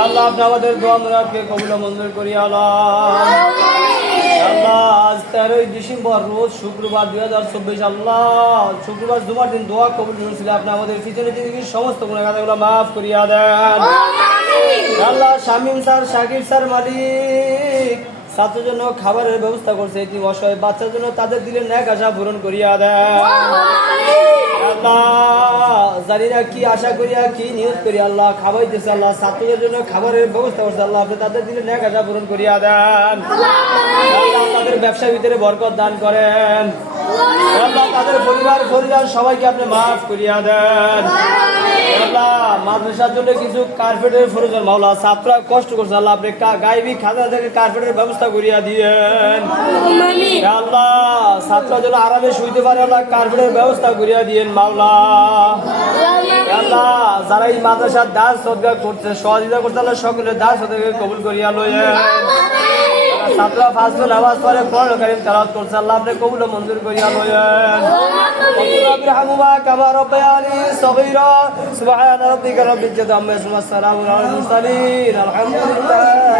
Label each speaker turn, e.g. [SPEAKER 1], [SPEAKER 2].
[SPEAKER 1] আল্লাহ আপনি আমাদের দোয়া মুরাদকে কবুল মঞ্জুর করি আল্লাহ আল্লাহ আজ তেরোই ডিসেম্বর রোজ শুক্রবার দুই হাজার চব্বিশ আল্লাহ শুক্রবার জুমার দিন দোয়া কবুল শুনছিল আপনি আমাদের পিছনে জিন্দগির সমস্ত গুণাগাতাগুলো মাফ করিয়া দেন। আল্লাহ শামিম স্যার শাকিব স্যার মালিক ছাত্রের জন্য খাবারের ব্যবস্থা করছে এটি অসহায় বাচ্চার জন্য তাদের দিলে ন্যাক আশা পূরণ করিয়া দেন। জানি না কি আশা করিয়া কি নিয়োগ করি আল্লাহ খাওয়াইতেছে আল্লাহ ছাত্রদের জন্য খাবারের ব্যবস্থা করছে আল্লাহ আপনি তাদের দিলে ন্যাক আশা পূরণ করিয়া দেন। আল্লাহ তাদের ব্যবসার ভিতরে বরকত দান করেন। আল্লাহ তাদের পরিবার পরিবার সবাইকে আপনি মাফ করিয়া দেন। আল্লাহ মাদ্রাসার জন্য কিছু কার্পেটের প্রয়োজন মাওলা ছাত্ররা কষ্ট করছে আল্লাহ আপনি গাইবি খাজা থেকে কার্পেটের ব্যবস্থা করিয়া দিয়েন। আল্লাহ ছাত্ররা যেন আরামে শুইতে পারে আল্লাহ কার্পেটের ব্যবস্থা করিয়া দিয়েন মাওলা। যারা এই মাদ্রাসার দাস সদগা করছে সহযোগিতা করতে আল্লাহ সকলের দাস সদগাকে কবুল করিয়া লইয়েন ছাত্ররা ফাজল নামাজ পড়ে কোরআন কারীম তেলাওয়াত করছে আল্লাহ আপনি কবুল ও মঞ্জুর করিয়া লইয়েন رب ارحمهما كما ربياني صغيرا سبحان ربك رب العزة عما يصفون والسلام على المرسلين الحمد لله رب العالمين